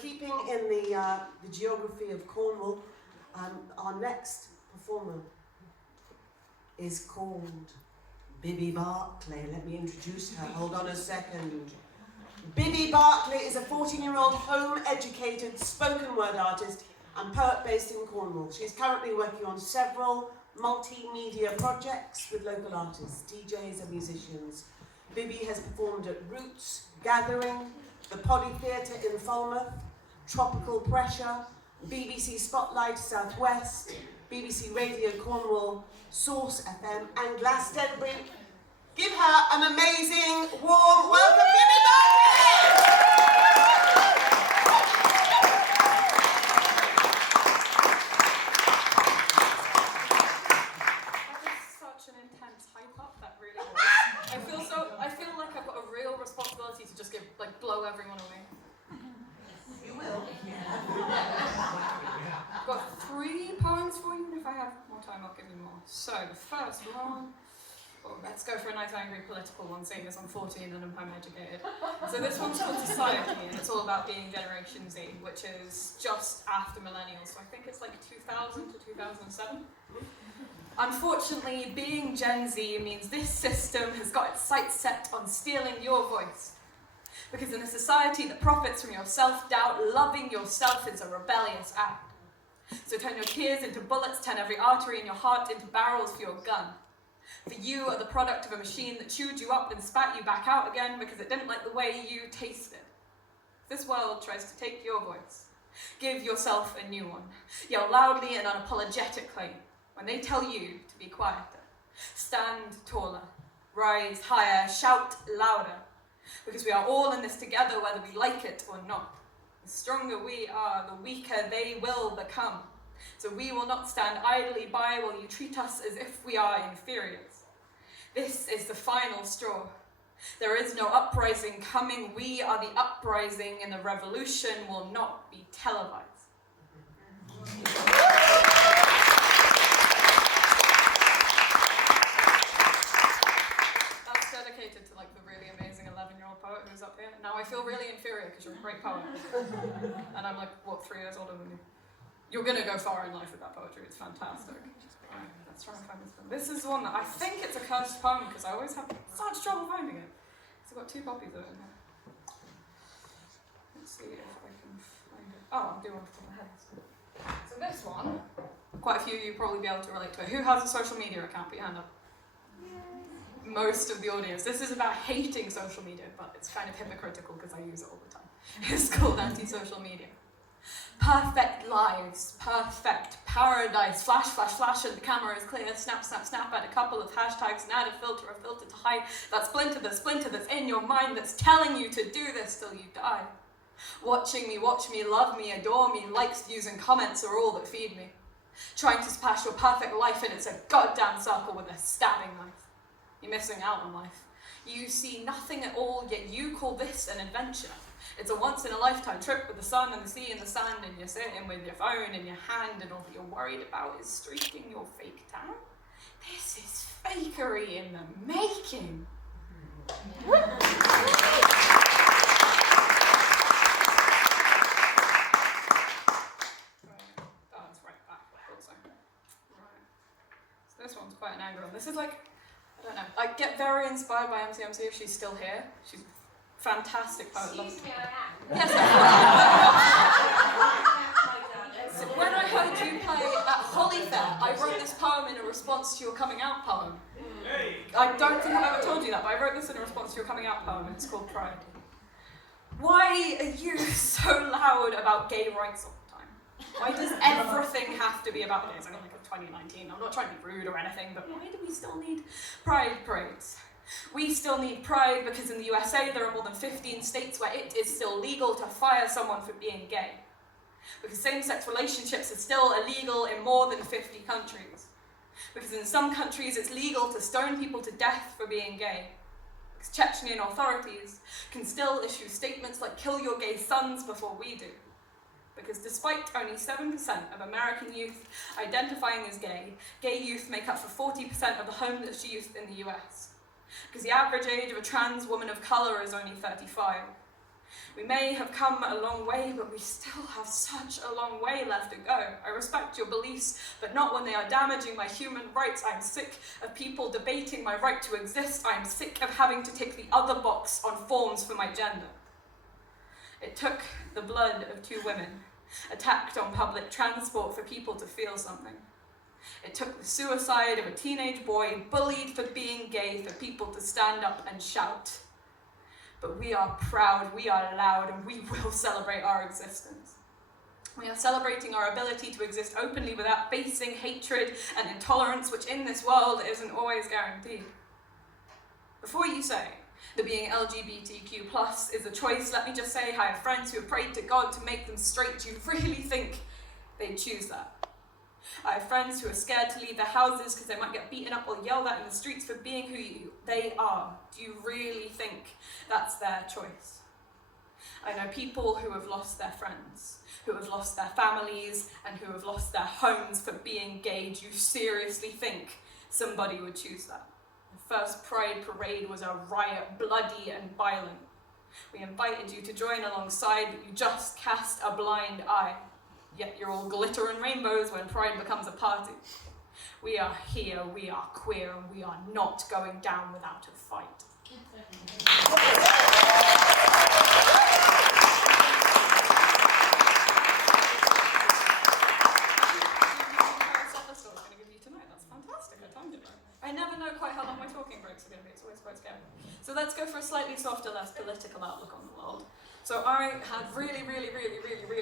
keeping in the geography of Cornwall, our next performer is called Bibby Barclay. Let me introduce her. Hold on a second. Bibby Barclay is a 14-year-old home-educated spoken word artist and poet based in Cornwall. She is currently working on several multimedia projects with local artists, DJs and musicians. Bibby has performed at Roots, Gathering, the Poddy Theatre in Falmouth, Tropical Pressure, BBC Spotlight Southwest, BBC Radio Cornwall, Source FM and Glastonbury. Give her an amazing, warm welcome, Bibby Barclay! I feel like I've got a real responsibility to just blow everyone away. You will. I've got 3 poems for you, and if I have more time, I'll give you more. So, the first one, let's go for a nice angry political one, seeing as I'm 14 and I'm home educated. So this one's called Society, and it's all about being Generation Z, which is just after millennials. So I think it's like 2000 to 2007. Unfortunately, being Gen Z means this system has got its sights set on stealing your voice. Because in a society that profits from your self-doubt, loving yourself is a rebellious act. So turn your tears into bullets, turn every artery in your heart into barrels for your gun. For you are the product of a machine that chewed you up and spat you back out again because it didn't like the way you tasted. This world tries to take your voice. Give yourself a new one. Yell loudly and unapologetically when they tell you to be quieter. Stand taller, rise higher, shout louder. Because we are all in this together whether we like it or not. The stronger we are, the weaker they will become. So we will not stand idly by while you treat us as if we are inferiors. This is the final straw. There is no uprising coming. We are the uprising, and the revolution will not be televised. That's dedicated to the really amazing 11-year-old poet who's up here. Now I feel really inferior because you're a great poet. And I'm 3 years older than you. You're going to go far in life with that poetry. It's fantastic. Right, let's try and find this one. This is one that I think it's a cursed poem because I always have such trouble finding it. So I've got 2 copies of it in here. Let's see if I can find it. Oh, I'll do one from my head. So this one, quite a few of you probably be able to relate to it. Who has a social media account? Put your hand up. Most of the audience. This is about hating social media, but it's kind of hypocritical because I use it all the time. It's called anti-social media. Perfect lives, perfect paradise, flash, flash, flash, and the camera is clear, snap, snap, snap, add a couple of hashtags and add a filter to hide that splinter that's in your mind that's telling you to do this till you die. Watching me, watch me, love me, adore me, likes, views, and comments are all that feed me. Trying to smash your perfect life and it's a goddamn circle with a stabbing knife. You're missing out on life. You see nothing at all, yet you call this an adventure. It's a once-in-a-lifetime trip with the sun and the sea and the sand, and you're sitting with your phone in your hand, and all that you're worried about is streaking your fake tan. This is fakery in the making. Oh, it's right back. Also. Right. So this one's quite an angry one. This is I don't know. I get very inspired by MCMC if she's still here. She's fantastic poet. Excuse me, I am. Yes, so when I heard you play at Holly Fair, I wrote this poem in a response to your coming out poem. I don't think I've ever told you that, but I wrote this in a response to your coming out poem, and it's called Pride. Why are you so loud about gay rights all the time? Why does everything have to be about it? It's only 2019. I'm not trying to be rude or anything, but why do we still need pride parades? We still need pride because in the USA there are more than 15 states where it is still legal to fire someone for being gay. Because same-sex relationships are still illegal in more than 50 countries. Because in some countries it's legal to stone people to death for being gay. Because Chechnyan authorities can still issue statements like "kill your gay sons" before we do. Because despite only 7% of American youth identifying as gay, gay youth make up for 40% of the homeless youth in the US. Because the average age of a trans woman of colour is only 35. We may have come a long way, but we still have such a long way left to go. I respect your beliefs, but not when they are damaging my human rights. I am sick of people debating my right to exist. I am sick of having to tick the other box on forms for my gender. It took the blood of 2 women, attacked on public transport for people to feel something. It took the suicide of a teenage boy, bullied for being gay, for people to stand up and shout. But we are proud, we are loud, and we will celebrate our existence. We are celebrating our ability to exist openly without facing hatred and intolerance, which in this world isn't always guaranteed. Before you say that being LGBTQ+ is a choice, let me just say I have friends who have prayed to God to make them straight. Do you really think they'd choose that? I have friends who are scared to leave their houses because they might get beaten up or yelled at in the streets for being who they are. Do you really think that's their choice? I know people who have lost their friends, who have lost their families, and who have lost their homes for being gay. Do you seriously think somebody would choose that? The first Pride parade was a riot, bloody and violent. We invited you to join alongside, but you just cast a blind eye. Yet you're all glitter and rainbows when Pride becomes a party. We are here, we are queer, and we are not going down without a fight. I never know quite how long my talking breaks are going to be. It's always quite scary. So let's go for a slightly softer, less political outlook on the world. So I had really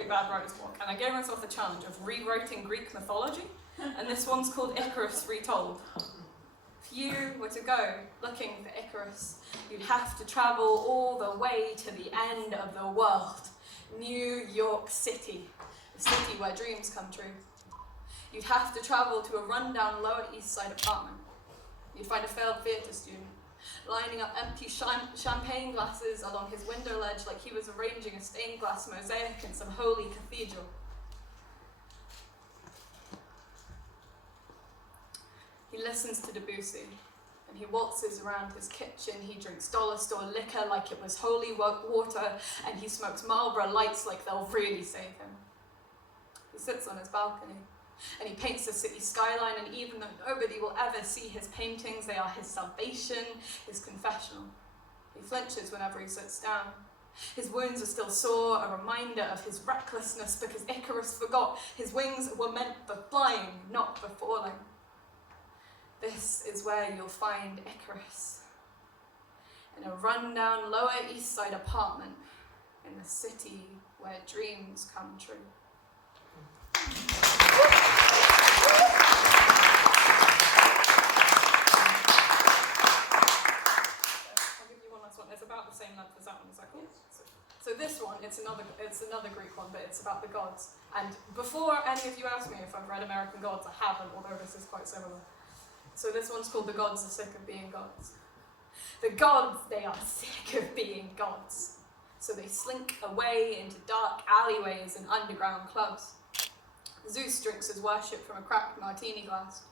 bad writer's block, and I gave myself the challenge of rewriting Greek mythology, and this one's called Icarus Retold. If you were to go looking for Icarus, you'd have to travel all the way to the end of the world, New York City, the city where dreams come true. You'd have to travel to a rundown Lower East Side apartment. You'd find a failed theatre student lining up empty champagne glasses along his window ledge like he was arranging a stained glass mosaic in some holy cathedral. He listens to Debussy, and he waltzes around his kitchen. He drinks dollar store liquor like it was holy water, and he smokes Marlboro lights like they'll really save him. He sits on his balcony, and he paints the city skyline, and even though nobody will ever see his paintings, they are his salvation, his confessional. He flinches whenever he sits down. His wounds are still sore, a reminder of his recklessness, because Icarus forgot his wings were meant for flying, not for falling. This is where you'll find Icarus, in a rundown Lower East Side apartment in the city where dreams come true. It's about the same length as that one. Is that cool? So this one, it's another Greek one, but it's about the gods. And before any of you ask me if I've read American Gods, I haven't, although this is quite similar. So this one's called The Gods Are Sick of Being Gods. The gods, they are sick of being gods. So they slink away into dark alleyways and underground clubs. Zeus drinks his worship from a cracked martini glass.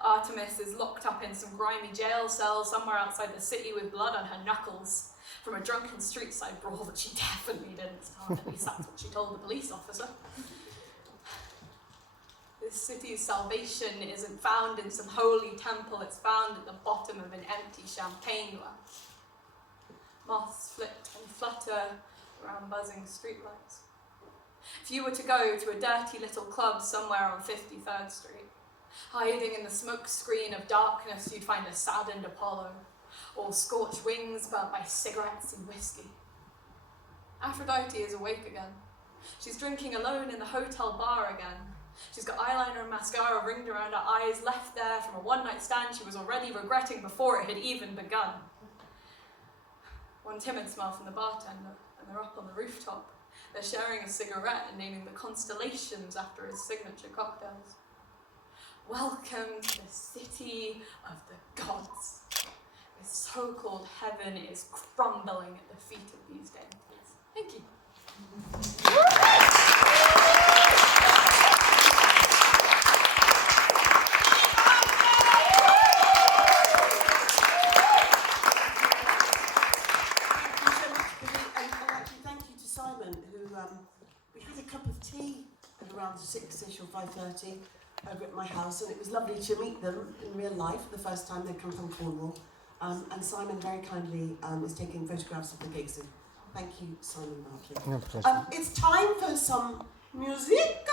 Artemis is locked up in some grimy jail cell somewhere outside the city with blood on her knuckles from a drunken street-side brawl that she definitely didn't start. At least that's what she told the police officer. This city's salvation isn't found in some holy temple, it's found at the bottom of an empty champagne glass. Moths flit and flutter around buzzing streetlights. If you were to go to a dirty little club somewhere on 53rd Street, hiding in the smoke screen of darkness, you'd find a saddened Apollo, or scorched wings burnt by cigarettes and whiskey. Aphrodite is awake again. She's drinking alone in the hotel bar again. She's got eyeliner and mascara ringed around her eyes, left there from a one-night stand she was already regretting before it had even begun. One timid smile from the bartender, and they're up on the rooftop. They're sharing a cigarette and naming the constellations after his signature cocktails. Welcome to the city of the gods. This so-called heaven is crumbling at the feet of these deities. Thank you. Thank we had a cup of tea at around 6ish or 5:30 over at my house, and it was lovely to meet them in real life for the first time. They come from Cornwall, and Simon very kindly is taking photographs of the gig. So thank you, Simon Martley. No pleasure. It's time for some music.